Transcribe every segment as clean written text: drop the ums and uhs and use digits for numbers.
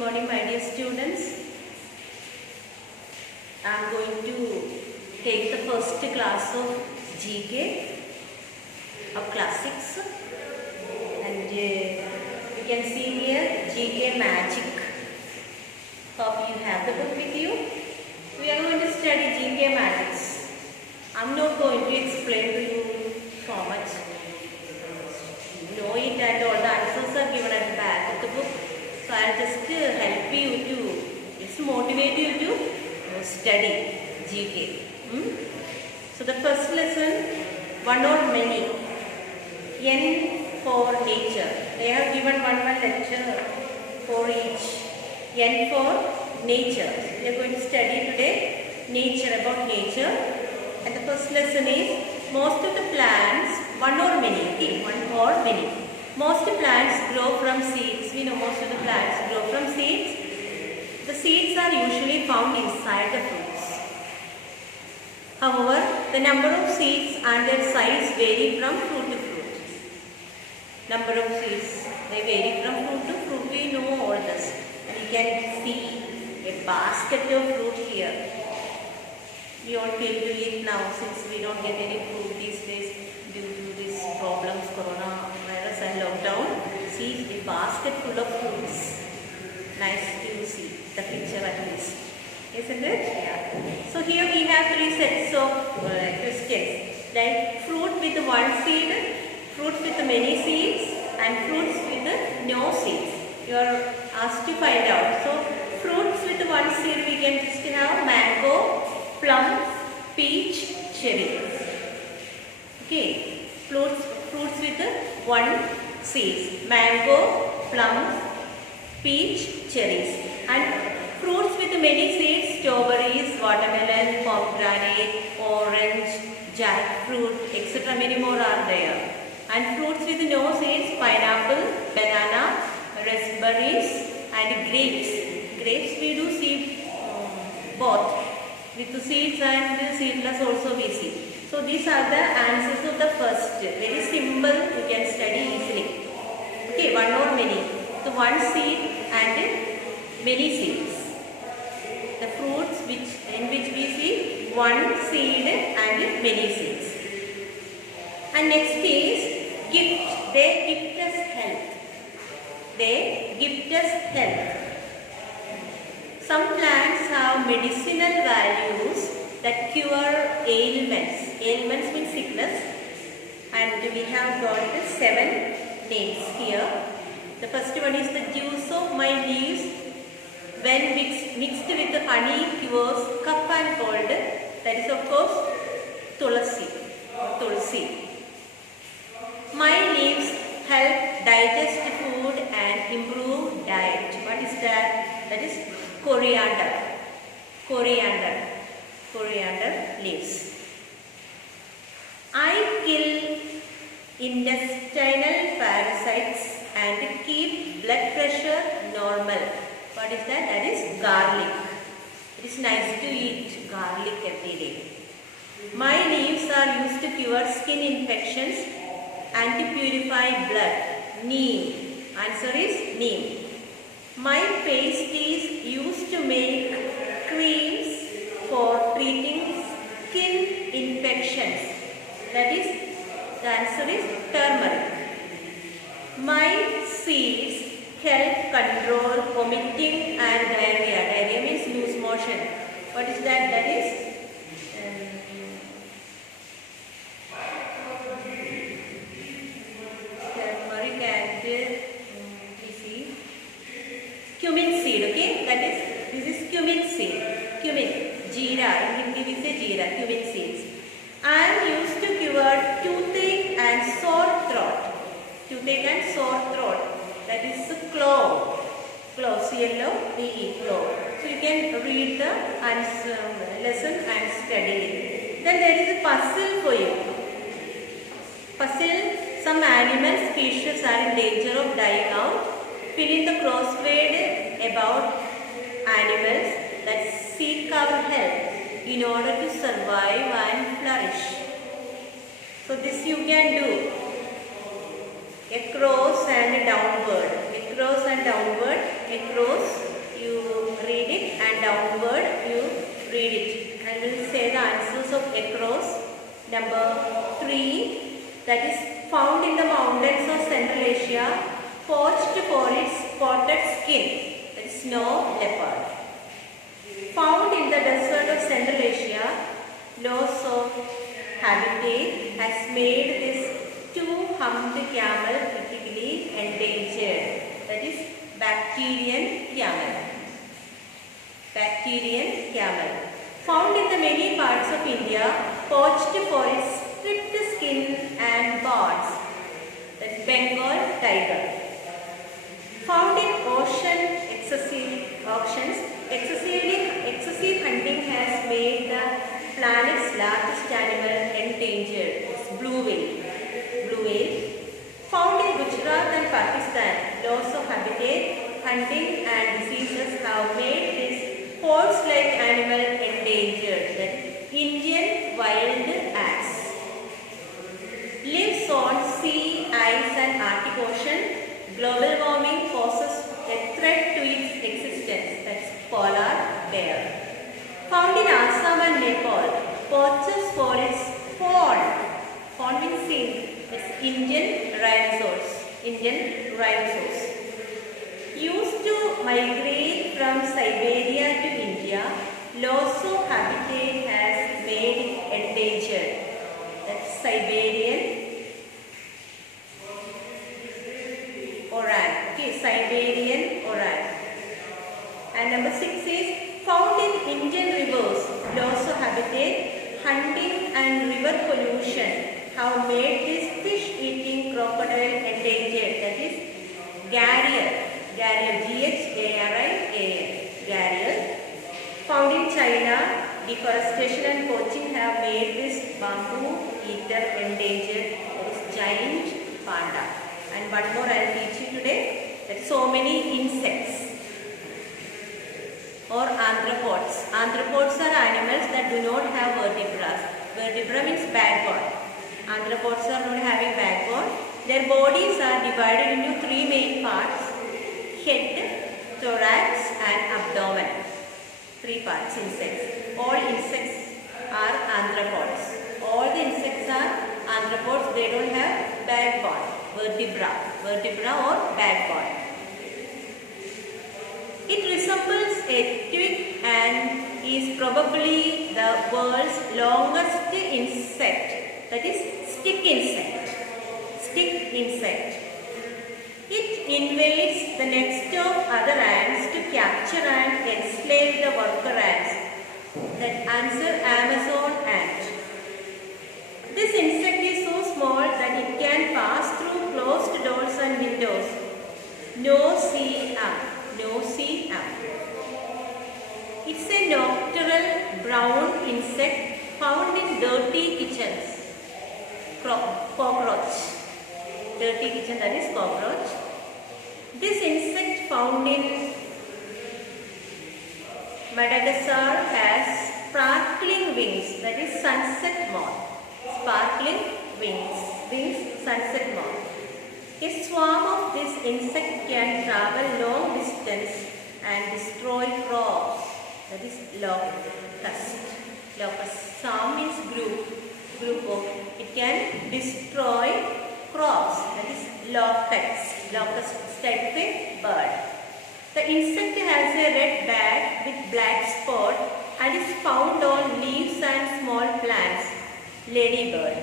morning, my dear students. I am going to take the first class of GK of class 6, and you can see here GK Magic. Hope you have the book with you. We are going to study GK Magics. I am not going to explain to you so much. You know it, and all the answers are given at the back of the book. So I will just help you to motivate you to study GK. So the first lesson, one or many. N for nature. They have given one lecture for each. N for nature. We are going to study today nature, about nature. And the first lesson is most of the plants, one or many. Okay, one or many. Most plants grow from seeds. We know most of the plants grow from seeds. The seeds are usually found inside the fruits. However, the number of seeds and their size vary from fruit to fruit. Number of seeds, they vary from fruit to fruit. We know all this. We can see a basket of fruit here. We all came to eat now since we don't get any fruit these days due to these problems, coronavirus and lockdown. See a basket full of fruits. Nice to see the picture at least. Isn't it? Yeah. So here we have three sets of questions. Like fruit with one seed, fruits with many seeds, and fruits with no seeds. You are asked to find out. So fruits with one seed we can just have mango, plum, peach, cherry. Okay. Fruits with one seeds. Mango, plums, peach, cherries. And fruits with many seeds, strawberries, watermelon, pomegranate, orange, jackfruit, etc. Many more are there. And fruits with no seeds, pineapple, banana, raspberries and grapes. Grapes we do see both. With the seeds and seedless also we see. So these are the answers of the first. Very simple, you can study easily. Okay, one or many. So one seed and many seeds. The fruits in which we see one seed and many seeds. And next is gift. They gift us health. They gift us health. Some plants have medicinal values that cure ailments. Ailments means sickness. And we have got 7 names here. The first one is the juice of my leaves when mixed with honey cures cough and cold. That is of course tulsi. My leaves help digest food and improve diet. What is that? That is coriander leaves. I kill intestinal parasites and keep blood pressure normal. What is that? That is garlic. It is nice to eat garlic every day. My leaves are used to cure skin infections and to purify blood. Neem. Answer is neem. My paste is used to make creams for treating skin infections. That is, the answer is turmeric. My seeds help control vomiting and diarrhea. Diarrhea means loose motion. What is that? That is turmeric and we see cumin seed. Okay, that is, this is cumin seed. Cumin, jeera. In Hindi we say jeera, cumin seeds. I am used to cure toothache and sore throat. Toothache and sore throat. That is clove. Clove, C-L-O-V-E, clove. So you can read the lesson and study it. Then there is a puzzle for you. Puzzle, some animal species are in danger of dying out. Fill in the crossword about animals that seek our help in order to survive and flourish. So this you can do. Across and downward. Across and downward. Across consists of across. Number 3, that is found in the mountains of Central Asia, poached for its spotted skin, that is snow leopard. Found in the desert of Central Asia, loss of habitat has made this two-humped camel critically endangered, that is Bactrian camel. Bactrian camel. Found in the many parts of India, poached for its stripped skin and bards, that is Bengal tiger. Found in oceans, excessive hunting has made the planet's largest animal endangered. It's blue whale. Blue whale. Found in Gujarat and Pakistan, loss of habitat, hunting and diseases have made this horse-like animal endangered. That is Indian wild ass. Lives on sea, ice and Arctic Ocean. Global warming poses a threat to its existence. That's polar bear. Found in Assam and Nepal, poaches for its fawn. Fawn means seen. It's Indian rhinoceros. Indian rhinoceros. Used to migrate from Siberia to India, loss of habitat has made it endangered. That's Siberian orang. Okay, Siberian orang. And number 6 is found in Indian rivers, loss of habitat, hunting and river pollution have made this fish-eating crocodile endangered. That is gharial. Gharial, G-H-A-R-I-A-L. Gharial. Found in China, deforestation and poaching have made this bamboo eater endangered. That is giant panda. And one more I will teach you today. That so many insects or arthropods. Arthropods are animals that do not have vertebrae. Vertebra means backbone. Arthropods are not having backbone. Their bodies are divided into 3 main parts: head, thorax and abdomen. 3 parts insects. All insects are arthropods. All the insects are arthropods. They don't have backbone, vertebra or backbone. It resembles a twig and is probably the world's longest insect, that is stick insect. Stick insect. It invades the nest of other ants to capture and enslave the worker ants. That answer Amazon ant. This insect is so small that it can pass through closed doors and windows. No see up. No see up. It's a nocturnal brown insect found in dirty kitchens. Cockroach. Dirty kitchen, that is cockroach. This insect found in Madagascar has sparkling wings, that is sunset moth. Sparkling wings, sunset moth. A swarm of this insect can travel long distance and destroy crops, that is locust. Locust. Swarm means group of. It can destroy crops, that is locust. Locust type of bird. The insect has a red back with black spot and is found on leaves and small plants. Ladybird.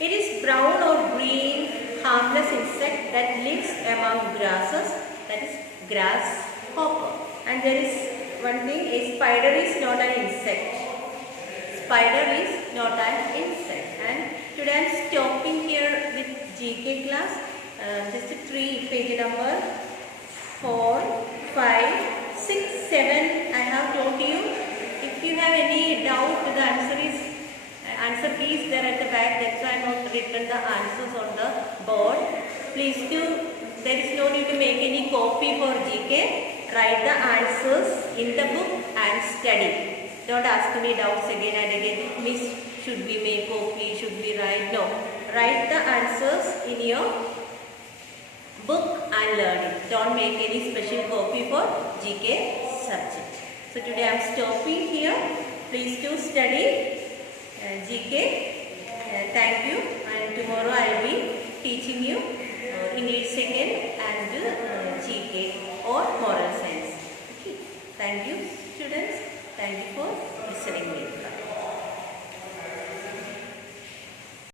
It is brown or green, harmless insect that lives among grasses, that is grasshopper. And there is one thing, a spider is not an insect. Spider is not an insect. And today I am stopping here with GK class. Just 3, page number 4, 5, 6, 7 I have taught you. If you have any doubt, the answer key is there at the back. That's why I have not written the answers on the board. Please do, there is no need to make any copy for GK. Write the answers in the book and study. Don't ask me doubts again and again. Miss, should we make copy? Should we write? No. Write the answers in your book and learn it. Don't make any special copy for GK subject. So today I am stopping here. please to study GK. Thank you, and tomorrow I will be teaching you English second and GK or moral science. Okay. Thank you students. Thank you for listening me.